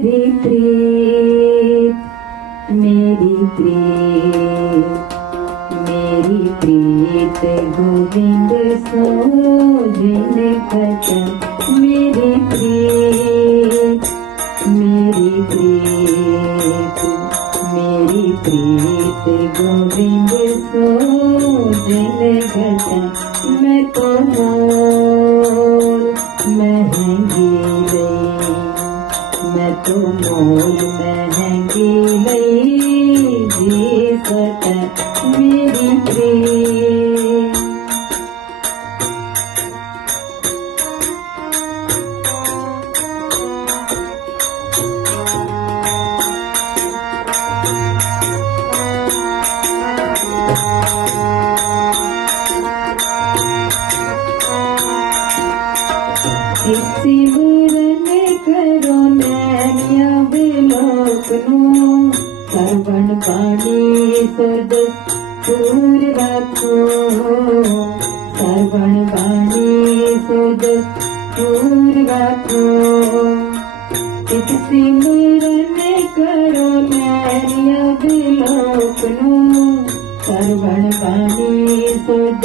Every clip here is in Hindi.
मेरी प्रीत, मेरी प्रीत, मेरी प्रीत गोविंद सो जिन कथा। मेरी प्रीत, मेरी प्रीत, मेरी प्रीत गोविंद सो जिन कथा। मैं तो मोल महंगी लई, मैं तो मोल महंगी लई जी सका। मेरी प्रीत, सिमरन करो नैनिया बिलोकनो, श्रवण बाणी सुध दूर रखो, श्रवण बाणी सुध दूर रखो। सिमरन करो नैनिया बिलोकनो, श्रवण बाणी सुध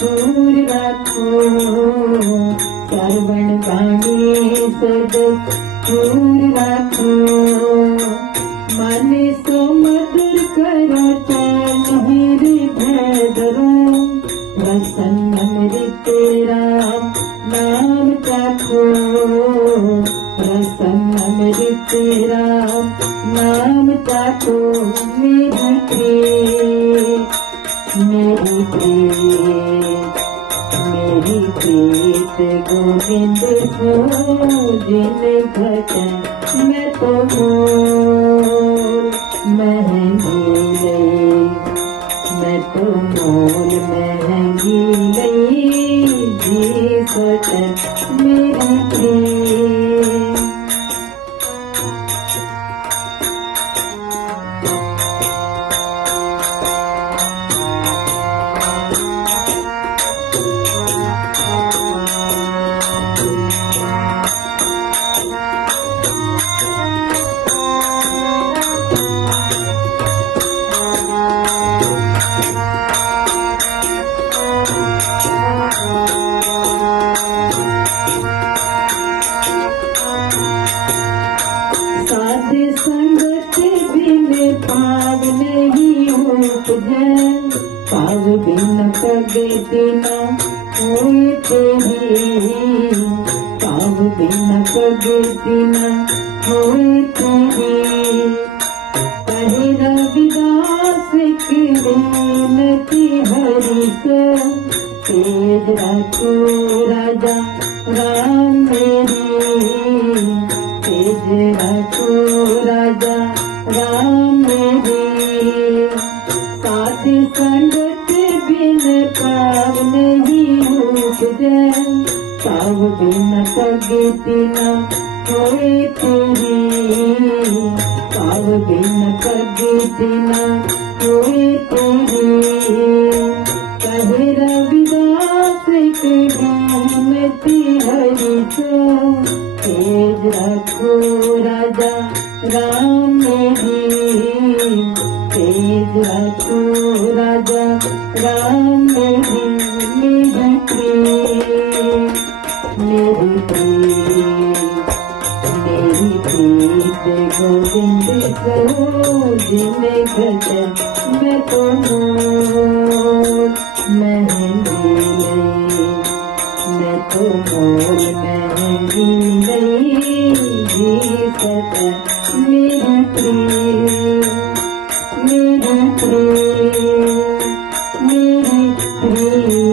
दूर रखो, श्रवण बाणी सुध दूर रखो। मन सो मधुर करो चैन हृदय धरो, रसन अमृत राम नाम चाखो, रसन अमृत राम नाम चाखो। मेरी प्रीत, मेरी प्रीत, मेरी प्रीत गोविंद सो जिन कथा। मैं तो मोल महंगी लई, मैं तो मोल महंगी लई जी सका। मेरी प्रीत, साध संगत बिन पाव नहीं उपजै, पाव बिन पगति न होए तेरी, पाव बिन पगति न होए तेरी। कहे रविदास की विनती हरि से, तेज रखो राजा राम मेरी, तेज रखो राजा राम मेरी। साथ संगत बिन पाव नहीं उपजै, पाव बिन पगति न होए तेरी, पाव बिन पगति न होए तेरी। कहे रविदास की विनती हरि से, तेज रखो राजा राम मेरी, तेज रखो राजा राम मेरी। मेरी प्रीत, मेरी प्रीत, मेरी प्रीत गोविंद सो जिन कथा। मैं तो मोल महंगी लई, मैं तो मोल महंगी लई जी सका। मेरी प्रीत, मेरी प्रीत, मेरी प्रीत।